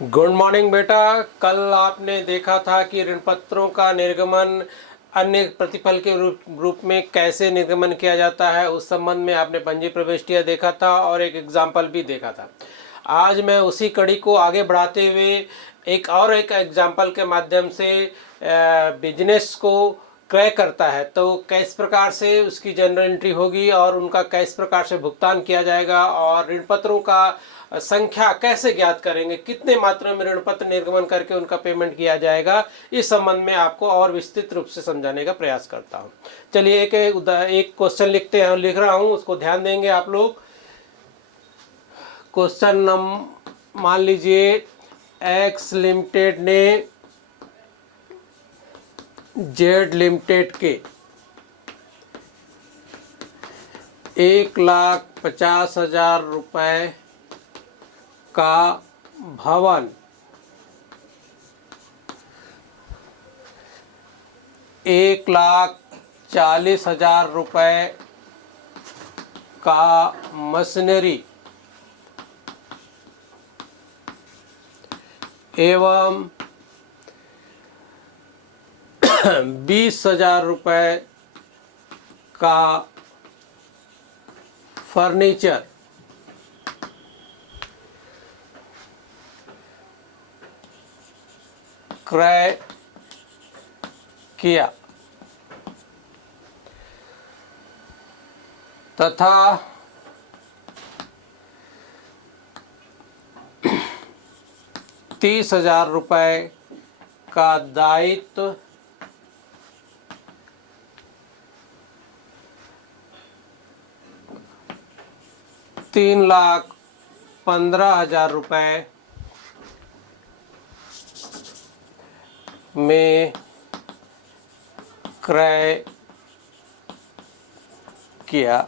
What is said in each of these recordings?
Good morning बेटा। कल आपने देखा था कि ऋण पत्रों का निर्गमन अन्य प्रतिफल के रूप में कैसे निर्गमन किया जाता है, उस संबंध में आपने पंजी प्रविष्टियाँ देखा था और एक एग्जाम्पल भी देखा था। आज मैं उसी कड़ी को आगे बढ़ाते हुए एक एग्जाम्पल के माध्यम से बिजनेस को क्रय करता है तो किस प्रकार से उसकी जनरल एंट्री होगी और उनका किस प्रकार से भुगतान किया जाएगा और ऋण पत्रों का संख्या कैसे ज्ञात करेंगे, कितने मात्रा में ऋण पत्र निर्गमन करके उनका पेमेंट किया जाएगा, इस संबंध में आपको और विस्तृत रूप से समझाने का प्रयास करता हूं। चलिए एक क्वेश्चन लिख रहा हूं, उसको ध्यान देंगे आप लोग। क्वेश्चन नंबर मान लीजिए एक्स लिमिटेड ने जेड लिमिटेड के 1,50,000 रुपए का भवन 1,40,000 रुपए का मशीनरी एवं 20,000 रुपए का फर्नीचर क्रय किया तथा 30,000 रुपए का दायित्व ₹3,15,000 रुपए में क्रय किया।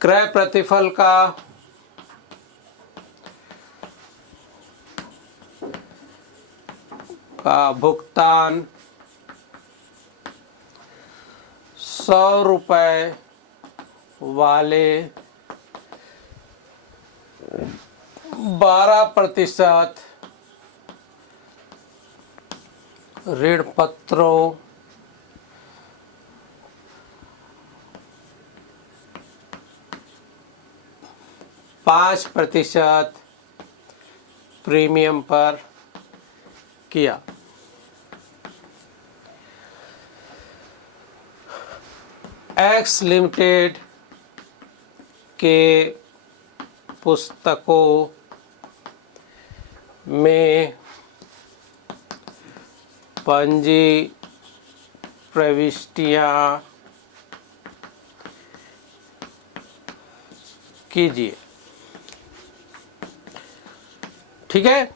क्रय प्रतिफल का भुगतान 100 रुपए वाले 12% ऋण पत्रों %5 प्रीमियम पर किया। एक्स लिमिटेड के पुस्तकों में पंजी प्रविष्टियां कीजिए। ठीक है,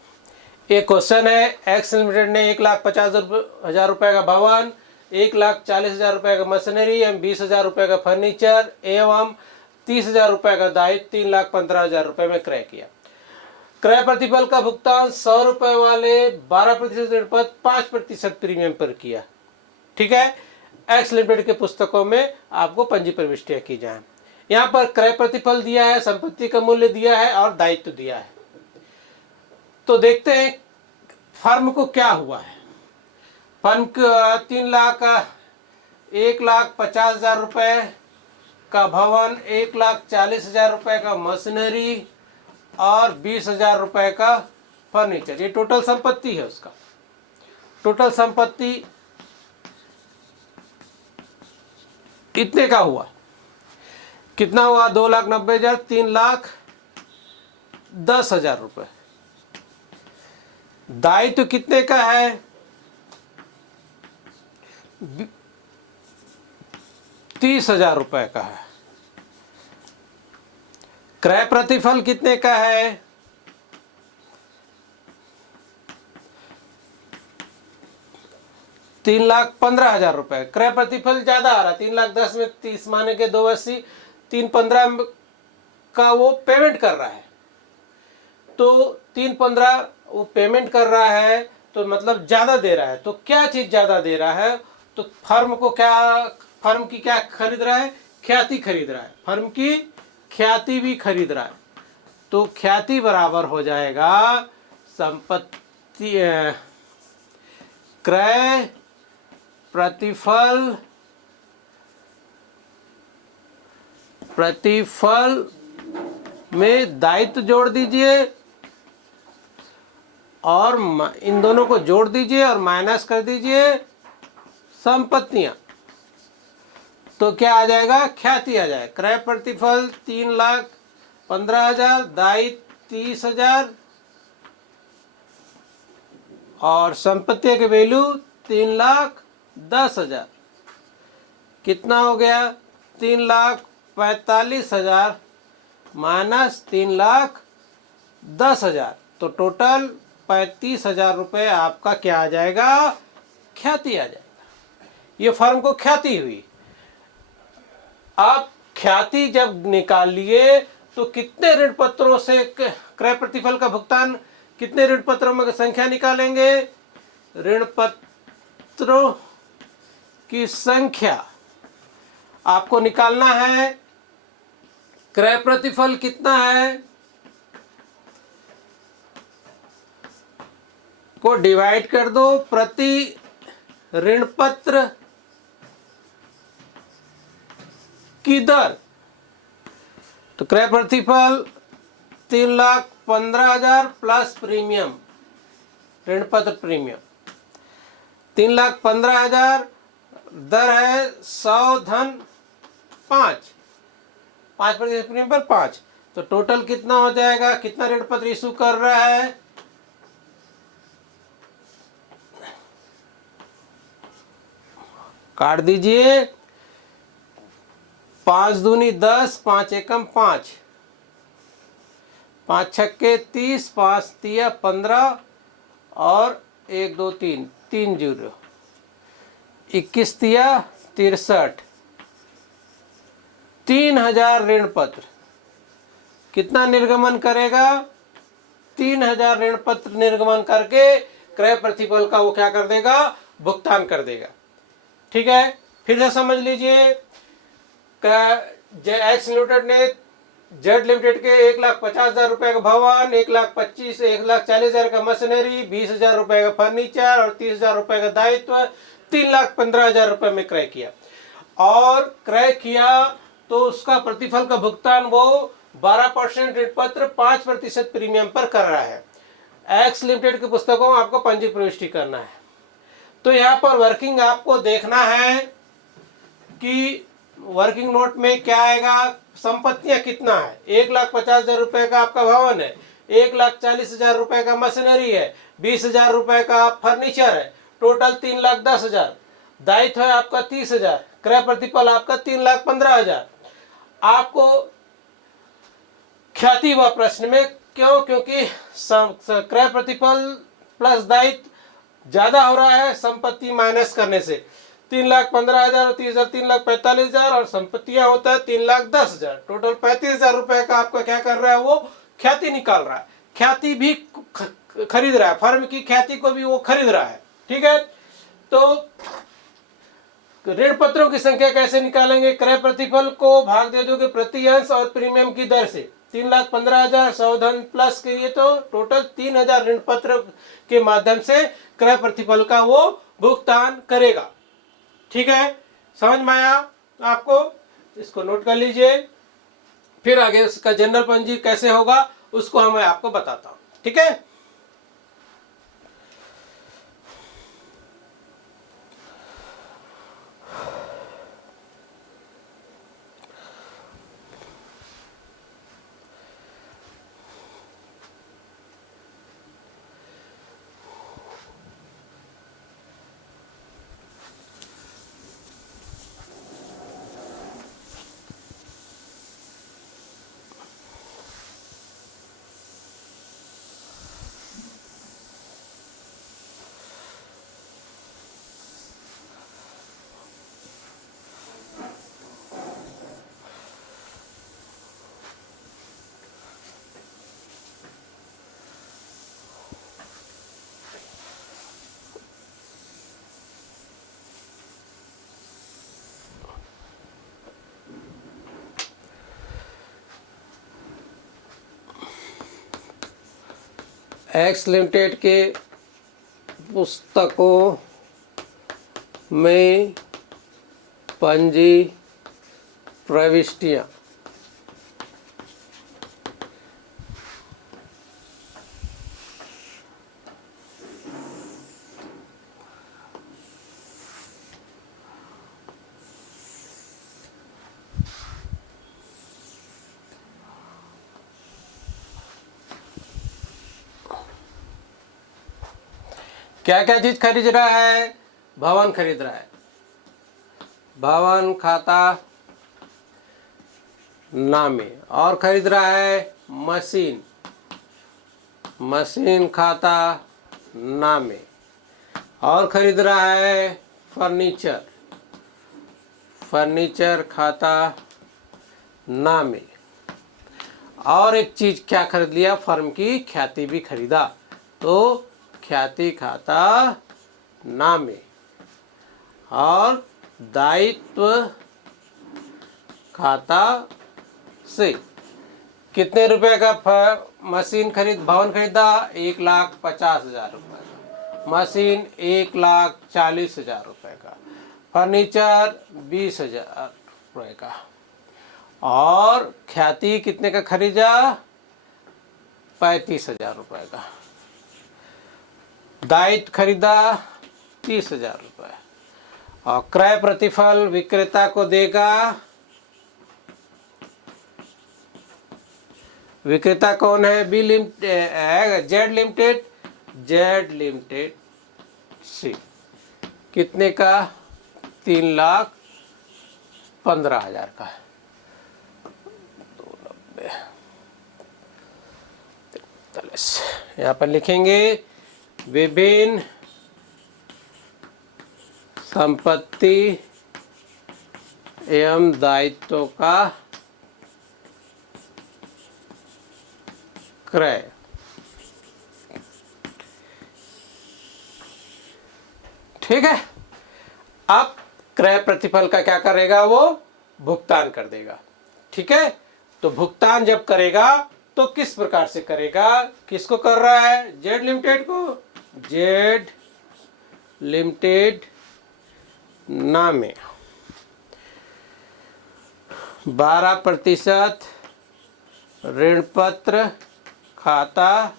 एक क्वेश्चन है। एक्स लिमिटेड ने 1,50,000 रुपए का भवन, 1,40,000 रुपए का मशीनरी एवं 20,000 रुपए का फर्नीचर एवं 30,000 रुपए का दायित्व 3,15,000 रुपए में क्रय किया। क्रय प्रतिफल का भुगतान 100 रुपए वाले 12% ऋण पत्र 5% प्रीमियम पर किया। ठीक है, एक्स लिमिटेड के पुस्तकों में आपको पंजी प्रविष्टियां की जाए। यहाँ पर क्रय प्रतिफल दिया है, संपत्ति का मूल्य दिया है और दायित्व दिया है। तो देखते हैं फर्म को क्या हुआ है। फर्म का 1,50,000 रुपए का भवन, 1,40,000 रुपए का मशीनरी और 20,000 रुपए का फर्नीचर, ये टोटल संपत्ति है उसका। टोटल संपत्ति इतने का हुआ। कितना हुआ? 2,90,000, 3,10,000 रुपए। दायित्व कितने का है? 30,000 रुपए का है। क्रय प्रतिफल कितने का है? 3,15,000 रुपए। क्रय प्रतिफल ज्यादा आ रहा है, 3,10,000 में 30 माने के 280, 3,15,000 का वो पेमेंट कर रहा है। तो 3,15,000 वो पेमेंट कर रहा है तो मतलब ज्यादा दे रहा है। तो क्या चीज ज्यादा दे रहा है? तो फर्म को क्या, फर्म की क्या खरीद रहा है? ख्याति खरीद रहा है। फर्म की ख्याति भी खरीद रहा है। तो ख्याति बराबर हो जाएगा संपत्ति क्रय प्रतिफल में दायित्व जोड़ दीजिए और इन दोनों को जोड़ दीजिए और माइनस कर दीजिए संपत्तियां, तो क्या आ जाएगा? ख्याति आ जाएगा। क्रय प्रतिफल 3,15,000, दायित्व 30,000 और संपत्ति के वैल्यू 3,10,000। कितना हो गया? 3,45,000 माइनस 3,10,000, तो टोटल 35,000 रुपये आपका क्या आ जाएगा? ख्याति आ जाएगा। ये फर्म को ख्याति हुई। आप ख्याति जब निकाल लिए तो कितने ऋण पत्रों से क्रय प्रतिफल का भुगतान, कितने ऋण पत्रों में संख्या निकालेंगे? ऋण पत्रों की संख्या आपको निकालना है। क्रय प्रतिफल कितना है को डिवाइड कर दो प्रति ऋण पत्र की दर। तो क्रय प्रतिफल 3,15,000 प्लस प्रीमियम, ऋण पत्र प्रीमियम 3,15,000, दर है 100 धन 5% प्रीमियम पर 5, तो टोटल कितना हो जाएगा? कितना ऋण पत्र इशू कर रहा है? काट दीजिए। 5 दूनी 10, 5 एकम 5, 5 छक्के 30, 5 तिया 15 और 1 2 3 3 जीरो 21 तिया 63। 3,000 ऋण पत्र कितना निर्गमन करेगा? 3,000 ऋण पत्र निर्गमन करके क्रय प्रतिफल का वो क्या कर देगा? भुगतान कर देगा। ठीक है, फिर से समझ लीजिए। एक्स लिमिटेड ने जेड लिमिटेड के 1,50,000 रुपए का भवन, 1,40,000 का मशीनरी, 20,000 रुपए का फर्नीचर और 30,000 रुपए का दायित्व 3,15,000 रुपए में क्रय किया। और क्रय किया तो उसका प्रतिफल का भुगतान वो 12% ऋण पत्र 5% प्रीमियम पर कर रहा है। एक्स लिमिटेड की पुस्तकों में आपको पंजी प्रविष्टि करना है। तो यहाँ पर वर्किंग आपको देखना है कि वर्किंग नोट में क्या आएगा? संपत्तियां कितना है? 1,50,000 रुपए का आपका भवन है, 1,40,000 रुपए का मशीनरी है, 20,000 रुपए का फर्नीचर है, टोटल 3,10,000। दायित्व है आपका 30,000, क्रय प्रतिफल आपका 3,15,000। आपको ख्याति हुआ प्रश्न में, क्यों? क्योंकि क्रय प्रतिफल प्लस दायित्व ज्यादा हो रहा है संपत्ति माइनस करने से। 3,15,000 और 30,000 3,45,000 और संपत्तियां होता है 3,10,000। टोटल 35,000 रुपए का आपका क्या कर रहा है? वो ख्याति निकाल रहा है। ख्याति भी खरीद रहा है, फर्म की ख्याति को भी वो खरीद रहा है। ठीक है, तो ऋण पत्रों की संख्या कैसे निकालेंगे? क्रय प्रतिफल को भाग दे दोगे प्रति अंश और प्रीमियम की दर से। 3,15,000 100 धन प्लस करिए तो टोटल 3,000 ऋण पत्र के माध्यम से क्रय प्रतिफल का वो भुगतान करेगा। ठीक है, समझ में आया आपको? इसको नोट कर लीजिए। फिर आगे उसका जनरल पंजी कैसे होगा उसको मैं आपको बताता हूं। ठीक है, एक्स लिमिटेड के पुस्तकों में पंजी प्रविष्टियाँ। क्या क्या चीज खरीद रहा है? भवन खरीद रहा है। भवन खाता नामे। और खरीद रहा है मशीन। मशीन खाता नामे। और खरीद रहा है फर्नीचर। फर्नीचर खाता नामे। और एक चीज क्या खरीद लिया? फर्म की ख्याति भी खरीदा, तो ख्याति खाता नामे। और दायित्व खाता से। कितने रुपए का भवन खरीदा? 1,50,000 रुपए का। मशीन 1,40,000 रुपए का। फर्नीचर 20,000 रुपए का। और ख्याति कितने का खरीदा? 35,000 रुपए का। दायित्व खरीदा 30,000 रुपये। और क्रय प्रतिफल विक्रेता को देगा। विक्रेता कौन है? B limited, Z limited. Z limited C. कितने का? 3,15,000 का है। 290 यहाँ पर लिखेंगे विभिन्न संपत्ति एवं दायित्वों का क्रय। ठीक है। अब क्रय प्रतिफल का क्या करेगा? वो भुगतान कर देगा। ठीक है। तो भुगतान जब करेगा तो किस प्रकार से करेगा? किसको कर रहा है? जेड लिमिटेड को। जेड लिमिटेड नामे 12% ऋण पत्र खाता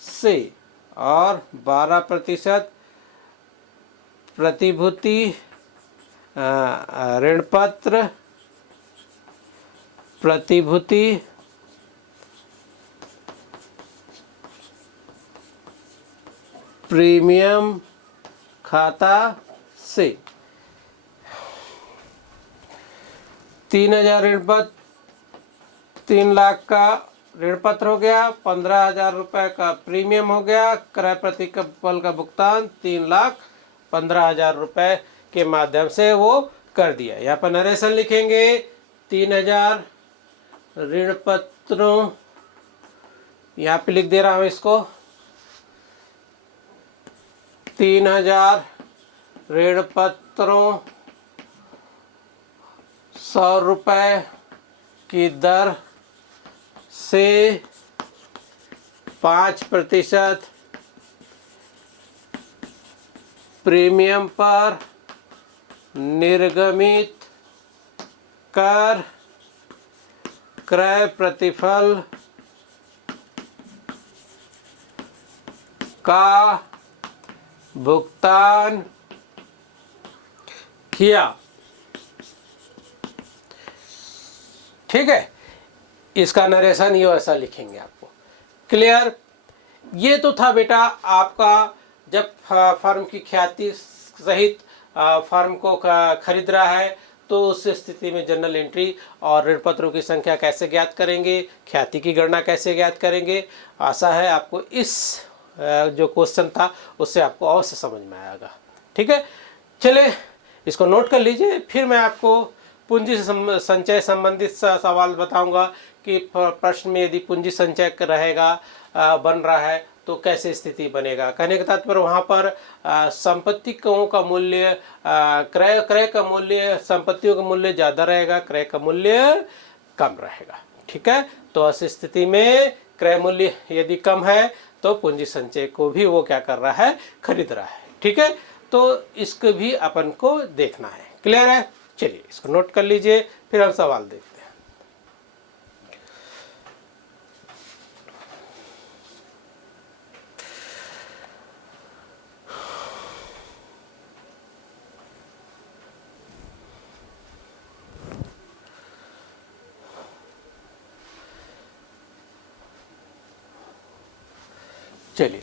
से और 12% प्रतिभूति ऋण पत्र प्रतिभूति प्रीमियम खाता से। 3,000 ऋण पत्र, 3 लाख का ऋण पत्र हो गया। 15,000 रुपए का प्रीमियम हो गया। क्रय प्रतिफल का भुगतान 3,15,000 रुपए के माध्यम से वो कर दिया। यहाँ पर नरेशन लिखेंगे। 3,000 ऋण पत्रों, यहाँ पे लिख दे रहा हूँ इसको। 3,000 ऋण पत्रों 100 रुपए की दर से 5% प्रीमियम पर निर्गमित कर क्रय प्रतिफल का भुगतान किया। ठीक है। इसका नरेशन ये ऐसा लिखेंगे आपको। क्लियर? ये तो था बेटा आपका जब फर्म की ख्याति सहित फर्म को खरीद रहा है तो उस स्थिति में जनरल एंट्री और ऋण पत्रों की संख्या कैसे ज्ञात करेंगे, ख्याति की गणना कैसे ज्ञात करेंगे। आशा है आपको इस जो क्वेश्चन था उससे आपको अवश्य समझ में आएगा। ठीक है। चलिए इसको नोट कर लीजिए। फिर मैं आपको पूंजी संचय संबंधित सवाल बताऊंगा कि प्रश्न में यदि पूंजी संचय रहेगा बन रहा है तो कैसे स्थिति बनेगा। कहने का तात्पर्य वहाँ पर संपत्तियों का मूल्य क्रय का मूल्य, संपत्तियों का मूल्य ज़्यादा रहेगा, क्रय का मूल्य कम रहेगा। ठीक है। तो ऐसी स्थिति में क्रय मूल्य यदि कम है तो पूंजी संचय को भी वो क्या कर रहा है, खरीद रहा है। ठीक है, तो इसको भी अपन को देखना है। क्लियर है? चलिए इसको नोट कर लीजिए, फिर हम सवाल देखते हैं। चलिए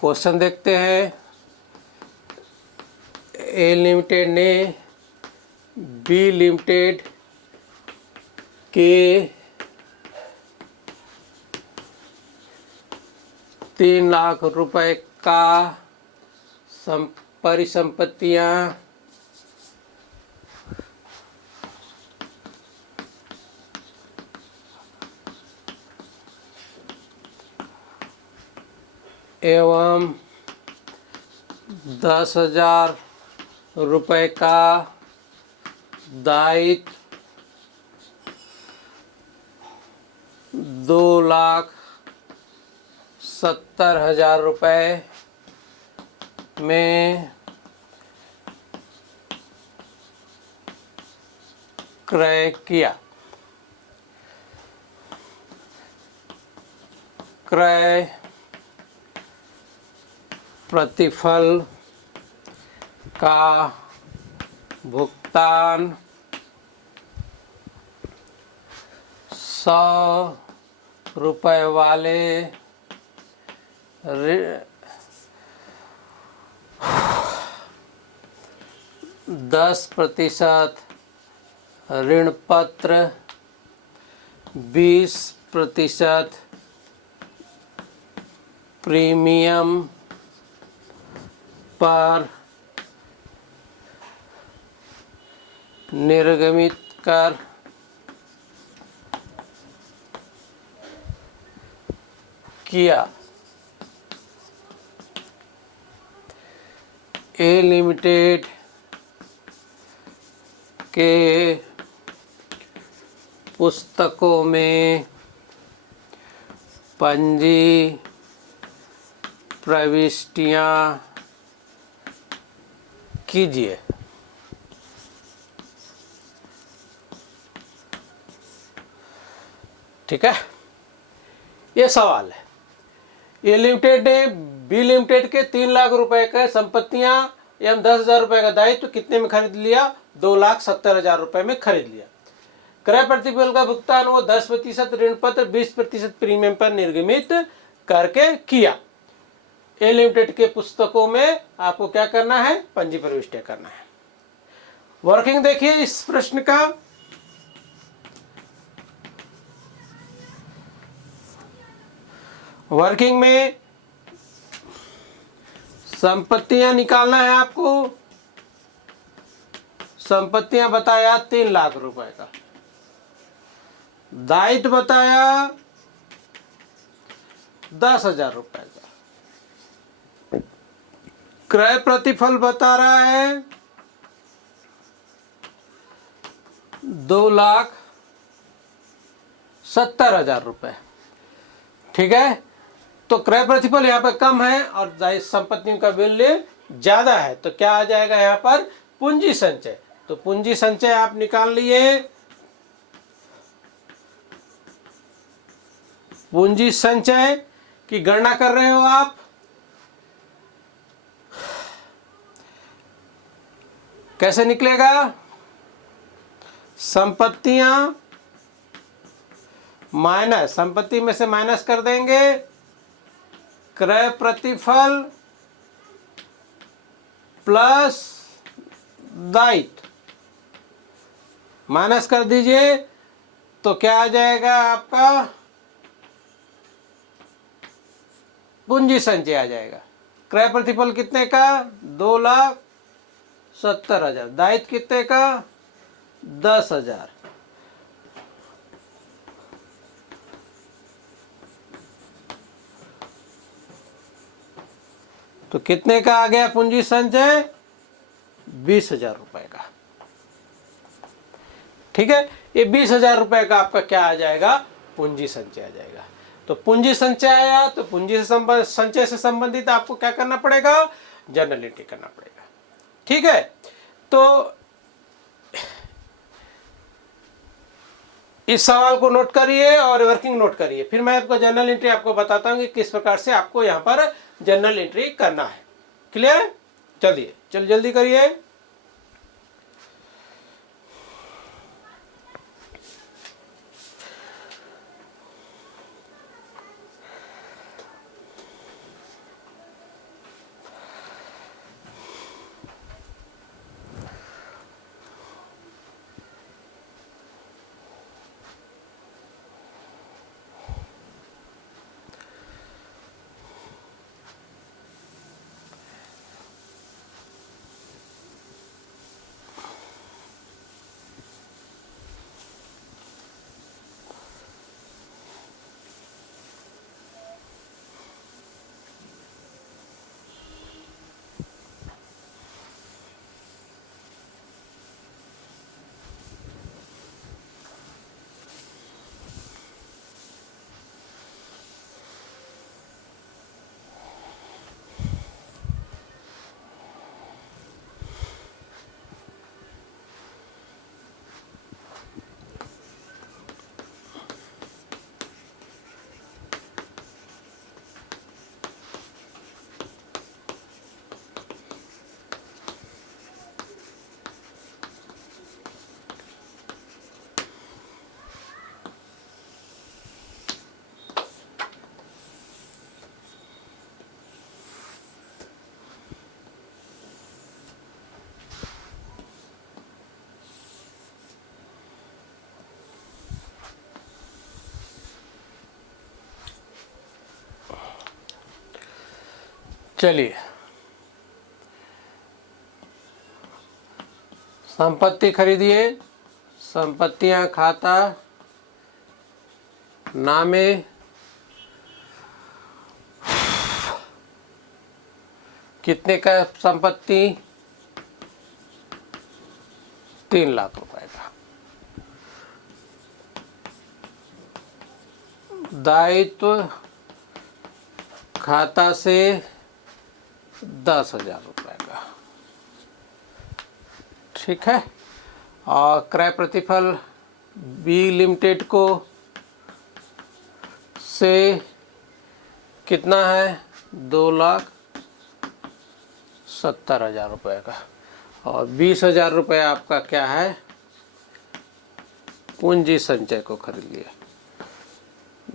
क्वेश्चन देखते हैं। ए लिमिटेड ने बी लिमिटेड के 3 लाख रुपए का परिसंपत्तियां एवं 10,000 रुपए का दायित्व 2,70,000 रुपए में क्रय किया। क्रय प्रतिफल का भुगतान 100 रुपए वाले 10% ऋण पत्र 20% प्रीमियम पर निर्गमित कर किया। ए लिमिटेड के पुस्तकों में पंजी प्रविष्टियां कीजिए। ठीक है, ये सवाल है। ए लिमिटेड ने बी लिमिटेड के 3 लाख रुपए के संपत्तियां एवं 10,000 रुपए का दायित्व कितने में खरीद लिया? 2,70,000 रुपए में खरीद लिया। क्रय प्रतिफल का भुगतान वो 10% ऋण पत्र 20% प्रीमियम पर निर्गमित करके किया। ए लिमिटेड के पुस्तकों में आपको क्या करना है? पंजी प्रविष्टियां करना है। वर्किंग देखिए इस प्रश्न का। वर्किंग में संपत्तियां निकालना है आपको। संपत्तियां बताया 3 लाख रुपए का, दायित्व बताया 10,000 रुपए का, क्रय प्रतिफल बता रहा है 2,70,000 रुपए। ठीक है, तो क्रय प्रतिफल यहाँ पर कम है और संपत्तियों का मूल्य ज्यादा है, तो क्या आ जाएगा यहाँ पर? पूंजी संचय। तो पूंजी संचय आप निकाल लिए। पूंजी संचय की गणना कर रहे हो आप। कैसे निकलेगा? संपत्तियां माइनस, संपत्ति में से माइनस कर देंगे क्रय प्रतिफल प्लस दायित्व माइनस कर दीजिए, तो क्या आ जाएगा आपका पूंजी संचय आ जाएगा। क्रय प्रतिफल कितने का 2,70,000, दायित्व कितने का 10,000। तो कितने का आ गया पूंजी संचय 20,000 रुपए का। ठीक है, ये 20,000 रुपए का आपका क्या आ जाएगा पूंजी संचय आ जाएगा। तो पूंजी संचय आया तो पूंजी से संचय से संबंधित आपको क्या करना पड़ेगा जर्नल एंट्री करना पड़ेगा। ठीक है, तो इस सवाल को नोट करिए और वर्किंग नोट करिए, फिर मैं आपको जर्नल एंट्री आपको बताता हूं कि किस प्रकार से आपको यहां पर जर्नल एंट्री करना है। क्लियर? चलिए जल्दी करिए। चलिए, संपत्ति खरीदिए, संपत्तियां खाता नामे कितने का संपत्ति 3 लाख रुपए का। दायित्व खाता से 10,000 रुपए का। ठीक है, और क्रय प्रतिफल बी लिमिटेड को से कितना है 2,70,000 रुपए का, और 20,000 रुपये आपका क्या है पूंजी संचय को खरीद लिया।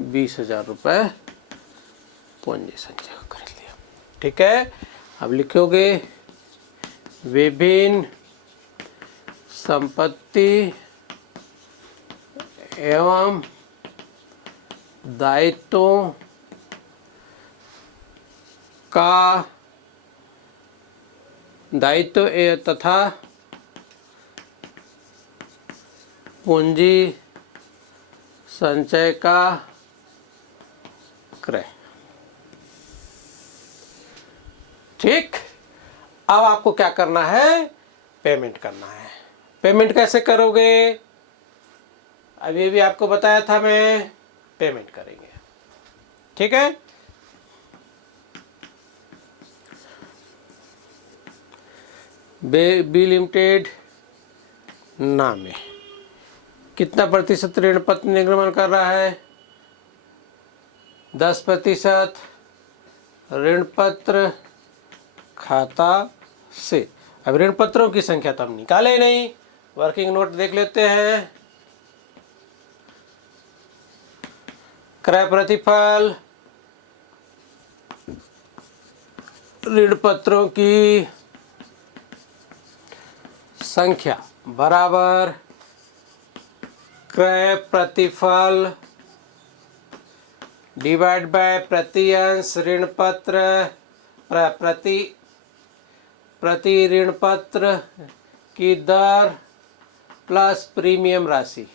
20,000 रुपये पूंजी संचय को खरीद लिया। ठीक है, अब लिखोगे विभिन्न संपत्ति एवं दायित्वों का दायित्व तथा पूंजी संचय का क्रय। ठीक, अब आपको क्या करना है पेमेंट करना है। पेमेंट कैसे करोगे अभी भी आपको बताया था मैं, पेमेंट करेंगे। ठीक है, बी लिमिटेड नाम है, कितना प्रतिशत ऋण पत्र निर्गमन कर रहा है 10% ऋण पत्र खाता से। अब ऋण पत्रों की संख्या तो हम निकाले नहीं, वर्किंग नोट देख लेते हैं। क्रय प्रतिफल ऋण पत्रों की संख्या बराबर क्रय प्रतिफल डिवाइड बाय प्रति अंश ऋण पत्र प्रति ऋण पत्र की दर प्लस प्रीमियम राशि।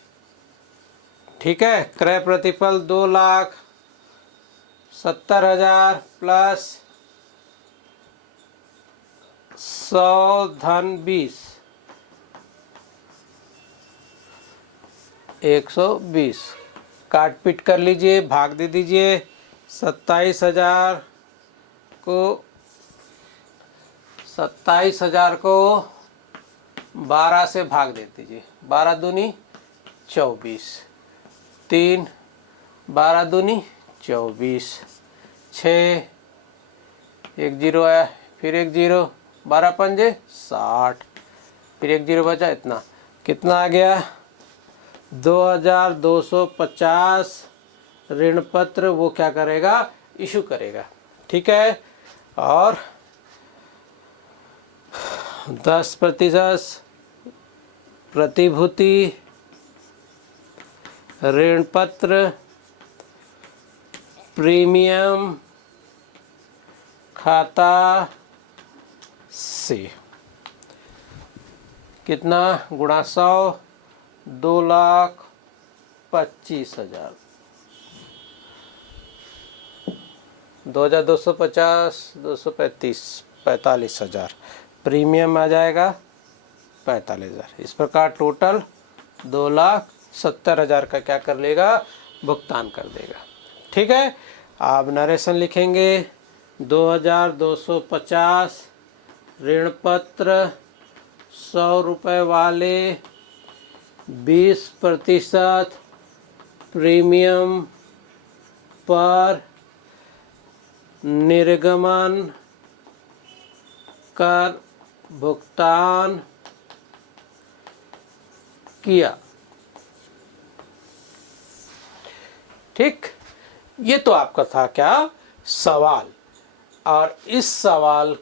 ठीक है, क्रय प्रतिफल 2,70,000 प्लस 100 धन 20 120 काट पीट कर लीजिए, भाग दे दीजिए। 27,000 को 12 से भाग दे दीजिए। 12 दूनी 24, 3 12 दूनी 24, 6 1 0 आया, फिर 1 0, 12 पंजे 60, फिर 1 0 बचा। इतना कितना आ गया? 2,250 ऋण पत्र वो क्या करेगा? इशू करेगा। ठीक है, और 10% प्रतिभूति ऋण पत्र प्रीमियम खाता से कितना गुणा 100? 2,25,000। 2,250 235 45,000 प्रीमियम आ जाएगा 45,000। इस प्रकार टोटल 2,70,000 का क्या कर लेगा? भुगतान कर देगा। ठीक है, आप नरेशन लिखेंगे। 2,250 ऋण पत्र 100 रुपये वाले 20% प्रीमियम पर निर्गमन कर भुगतान किया। ठीक, ये तो आपका था क्या? सवाल। और इस सवाल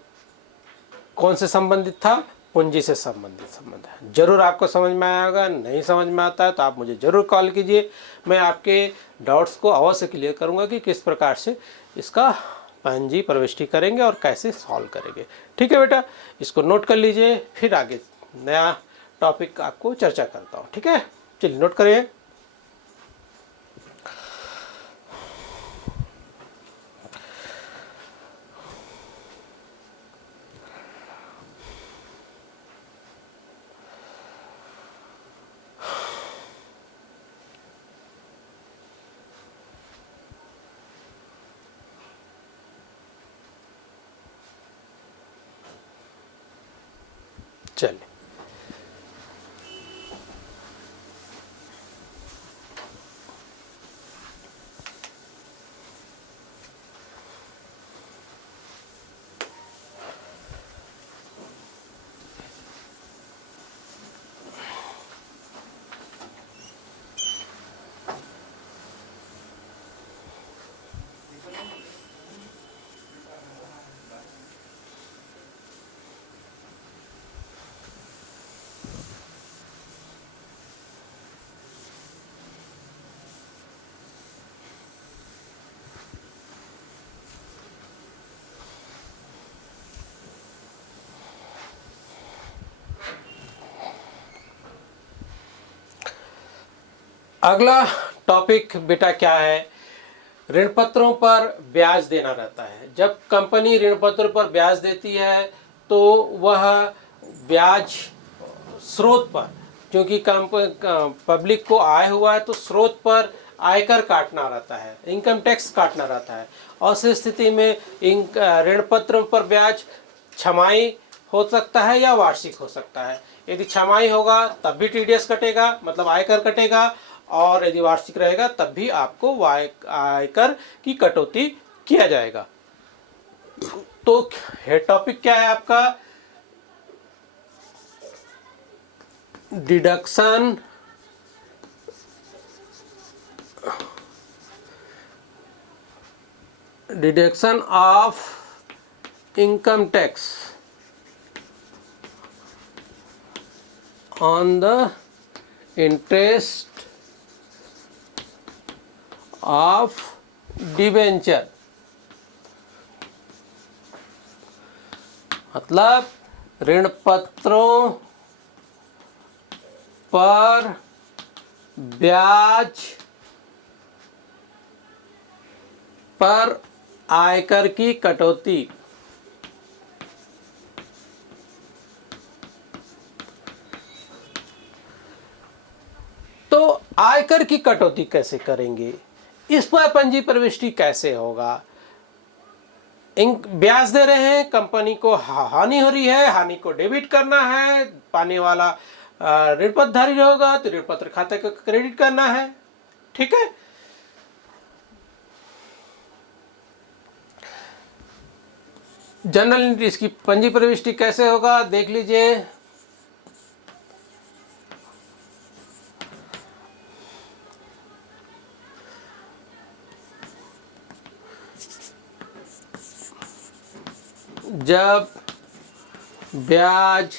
कौन से संबंधित था? पूंजी से संबंधित संबंध है। जरूर आपको समझ में आया होगा। नहीं समझ में आता है तो आप मुझे जरूर कॉल कीजिए। मैं आपके डाउट्स को अवश्य क्लियर करूंगा कि किस प्रकार से इसका पूंजी प्रविष्टि करेंगे और कैसे सॉल्व करेंगे। ठीक है बेटा, इसको नोट कर लीजिए, फिर आगे नया टॉपिक आपको चर्चा करता हूँ। ठीक है, चलिए नोट करिए। चलिए, अगला टॉपिक बेटा क्या है? ऋण पत्रों पर ब्याज देना रहता है। जब कंपनी ऋण पत्रों पर ब्याज देती है तो वह ब्याज स्रोत पर, क्योंकि पब्लिक को आय हुआ है तो स्रोत पर आयकर काटना रहता है, इनकम टैक्स काटना रहता है। और उस स्थिति में इन ऋण पत्रों पर ब्याज छमाही हो सकता है या वार्षिक हो सकता है। यदि छमाही होगा तब भी टीडीएस कटेगा, मतलब आयकर कटेगा, और यदि वार्षिक रहेगा तब भी आपको आयकर की कटौती किया जाएगा। तो टॉपिक क्या है आपका? Deduction of income tax on the interest of debenture, मतलब ऋण पत्रों पर ब्याज पर आयकर की कटौती। तो आयकर की कटौती कैसे करेंगे, इस पर पंजी प्रविष्टि कैसे होगा। ब्याज दे रहे हैं, कंपनी को हानि हो रही है, हानि को डेबिट करना है, पाने वाला ऋण पत्रधारी होगा तो ऋण पत्र खाते को क्रेडिट करना है। ठीक है, जनरल एंट्री इसकी पंजी प्रविष्टि कैसे होगा देख लीजिए। जब ब्याज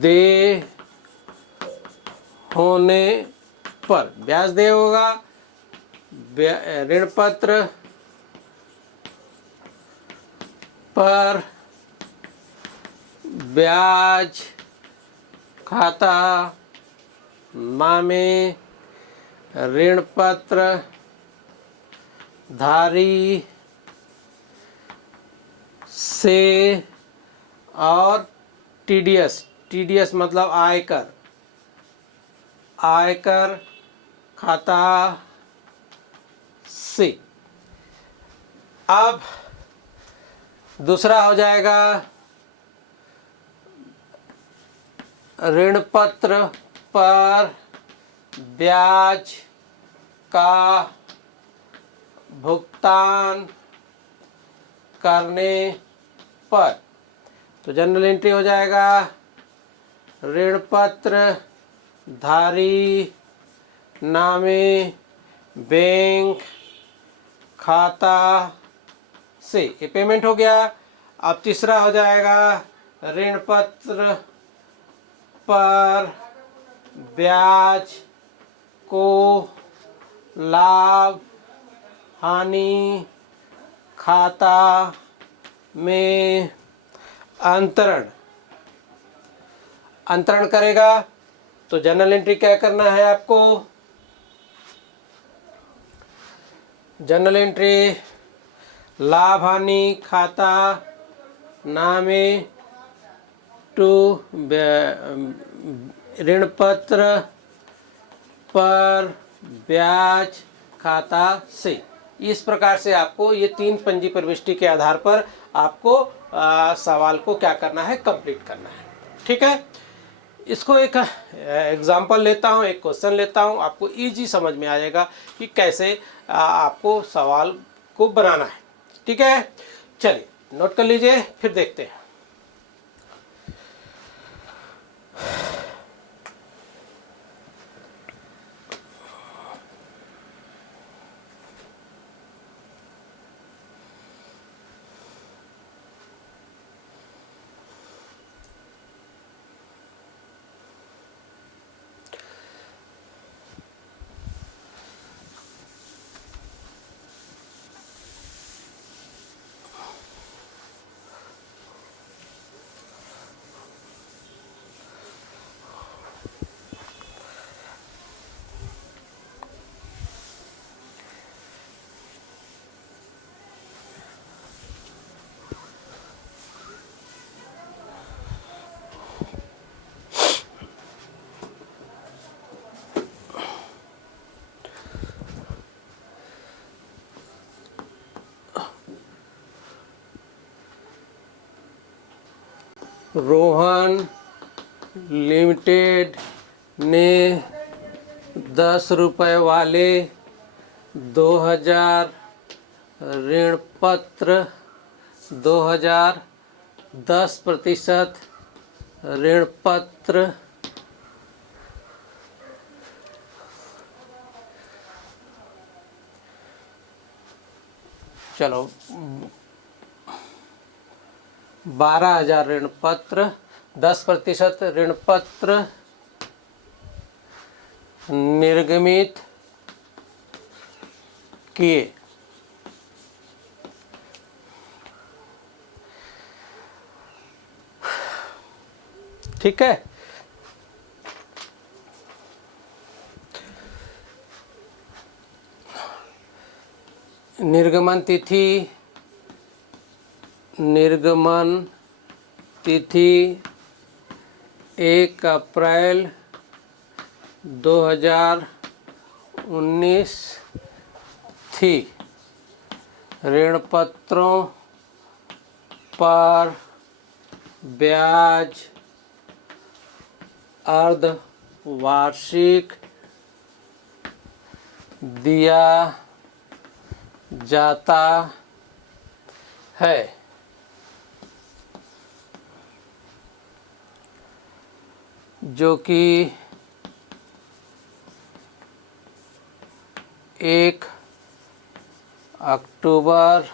दे होने पर, ब्याज दे होगा, ऋण पत्र पर ब्याज खाता नामे ऋण पत्र धारी से और टीडीएस मतलब आयकर खाता से। अब दूसरा हो जाएगा ऋण पत्र पर ब्याज का भुगतान करने पर, तो जनरल एंट्री हो जाएगा ऋण पत्र धारी नामे बैंक खाता से, ये पेमेंट हो गया। अब तीसरा हो जाएगा ऋण पत्र पर ब्याज को लाभ हानि खाता में अंतरण करेगा। तो जनरल एंट्री क्या करना है आपको, जनरल एंट्री लाभ हानि खाता नामे टू ऋण पत्र पर ब्याज खाता से। इस प्रकार से आपको ये 3 पंजी प्रविष्टि के आधार पर आपको सवाल को क्या करना है, कंप्लीट करना है। ठीक है, इसको एक एग्जांपल लेता हूँ, एक क्वेश्चन लेता हूँ, आपको इजी समझ में आ जाएगा कि कैसे आपको सवाल को बनाना है। ठीक है, चलिए नोट कर लीजिए, फिर देखते हैं। रोहन लिमिटेड ने 10 रुपए वाले 2000 ऋण पत्र 10% ऋण पत्र चलो 12,000 ऋण पत्र 10% ऋण पत्र निर्गमित किए। ठीक है, निर्गमन तिथि 1 अप्रैल 2019 थी। ऋण पत्रों पर ब्याज अर्धवार्षिक दिया जाता है। जो कि 1 अक्टूबर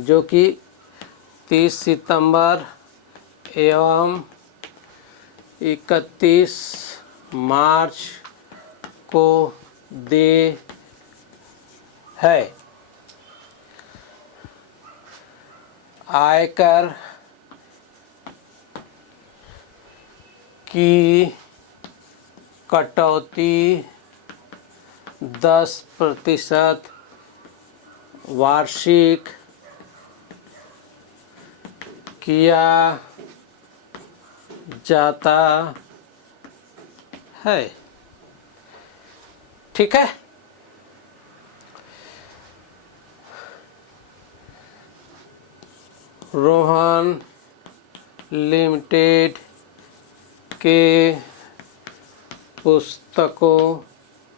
जो कि 30 सितंबर एवं 31 मार्च को दे है। आयकर की कटौती 10% वार्षिक किया जाता है। ठीक है, रोहन लिमिटेड के पुस्तकों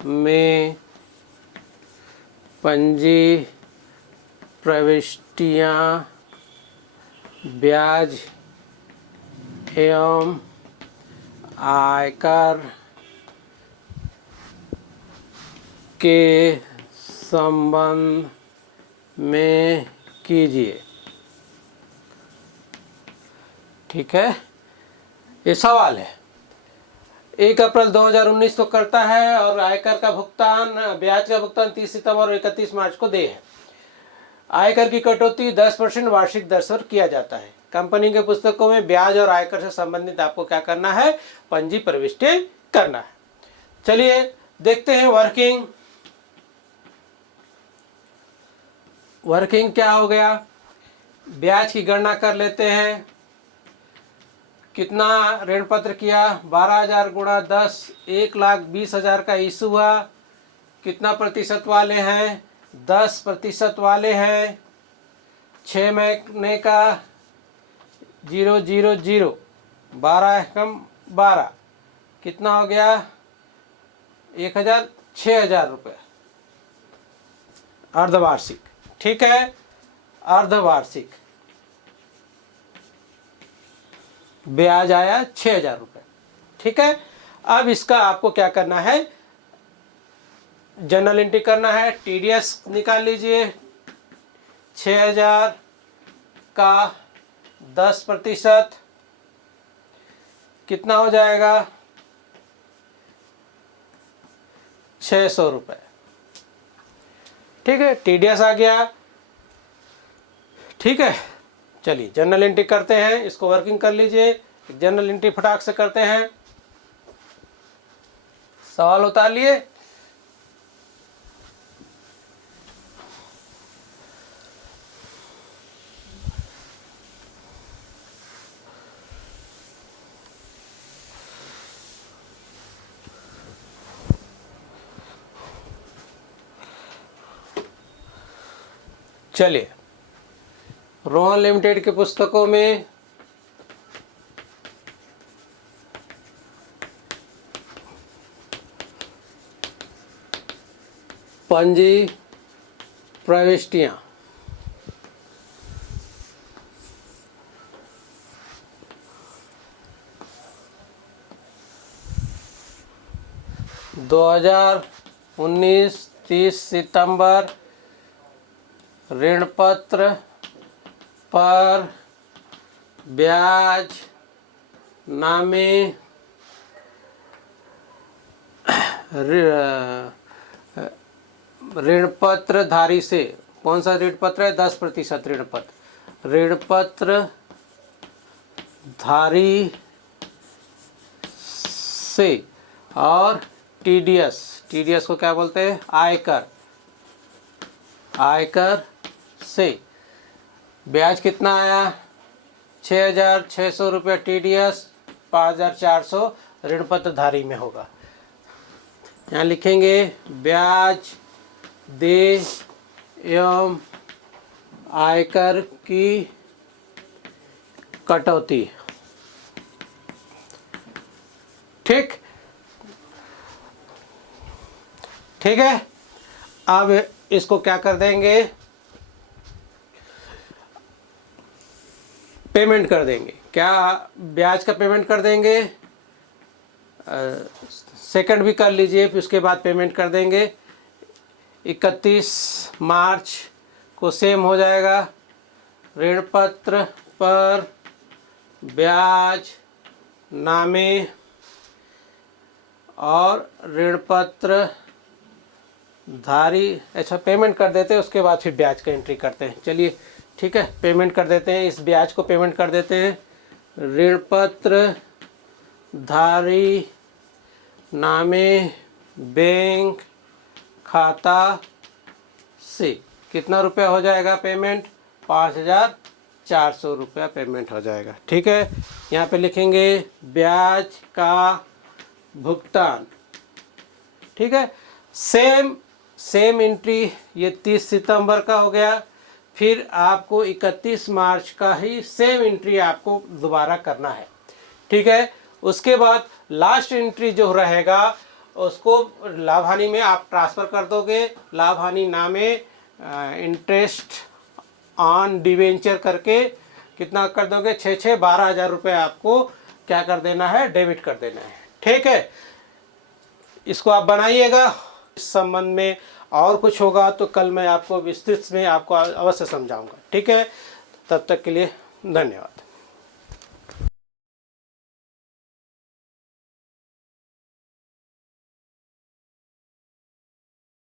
में पंजी प्रविष्टियां ब्याज एवं आयकर के संबंध में कीजिए। ठीक है, ये सवाल है। 1 अप्रैल 2019 तो करता है और आयकर का भुगतान, ब्याज का भुगतान 30 सितंबर और 31 मार्च को दे है। आयकर की कटौती 10% वार्षिक दर पर किया जाता है। कंपनी के पुस्तकों में ब्याज और आयकर से संबंधित आपको क्या करना है? पंजी प्रविष्टि करना है। चलिए देखते हैं वर्किंग क्या हो गया। ब्याज की गणना कर लेते हैं। कितना ऋण पत्र किया? 12,000 गुणा 10, 1,20,000 का इशू हुआ। कितना प्रतिशत वाले हैं? 10% वाले हैं। 6 महीने का 000, 12 कम 12, कितना हो गया? 1,000, 6,000 रुपये अर्धवार्षिक। ठीक है, अर्धवार्षिक ब्याज आया 6,000 रुपये। ठीक है, अब इसका आपको क्या करना है? जनरल एंट्री करना है। टीडीएस निकाल लीजिए। 6,000 का 10% कितना हो जाएगा? 600 रुपये। ठीक है, टीडीएस आ गया। ठीक है, चलिए जनरल एंट्री करते हैं। इसको वर्किंग कर लीजिए। जनरल एंट्री फटाक से करते हैं। सवाल उतार लिए। चलिए, रोहन लिमिटेड के पुस्तकों में पंजी प्रविष्टियां 2019 30 सितंबर ऋण पत्र पर ब्याज नामे ऋण पत्र धारी से, कौन सा ऋण पत्र है? 10% ऋण पत्र, ऋण पत्र धारी से, और टीडीएस, टीडीएस को क्या बोलते हैं? आयकर, आयकर से ब्याज कितना आया? 6,600 रुपये टीडीएस, 5,400 ऋण पत्र धारी में होगा। यहाँ लिखेंगे ब्याज देय एवं आयकर की कटौती। ठीक, ठीक है। अब इसको क्या कर देंगे? पेमेंट कर देंगे। क्या ब्याज का पेमेंट कर देंगे? सेकंड भी कर लीजिए, फिर उसके बाद पेमेंट कर देंगे। 31 मार्च को सेम हो जाएगा। ऋण पत्र पर ब्याज नामे और ऋण पत्र धारी, अच्छा पेमेंट कर देते हैं, उसके बाद फिर ब्याज का एंट्री करते हैं। चलिए ठीक है, पेमेंट कर देते हैं, इस ब्याज को पेमेंट कर देते हैं। ऋण पत्र धारी नामे बैंक खाता से कितना रुपया हो जाएगा पेमेंट? 5,400 रुपया पेमेंट हो जाएगा। ठीक है, यहाँ पे लिखेंगे ब्याज का भुगतान। ठीक है, सेम एंट्री, ये 30 सितंबर का हो गया। फिर आपको 31 मार्च का ही सेम एंट्री आपको दोबारा करना है। ठीक है, उसके बाद लास्ट एंट्री जो रहेगा उसको लाभ हानि में आप ट्रांसफ़र कर दोगे। लाभ हानि नामे इंटरेस्ट ऑन डिवेंचर करके कितना कर दोगे? 12,000 रुपये आपको क्या कर देना है? डेबिट कर देना है। ठीक है, इसको आप बनाइएगा। इस संबंध में और कुछ होगा तो कल मैं आपको विस्तृत में आपको अवश्य समझाऊंगा। ठीक है, तब तक के लिए धन्यवाद।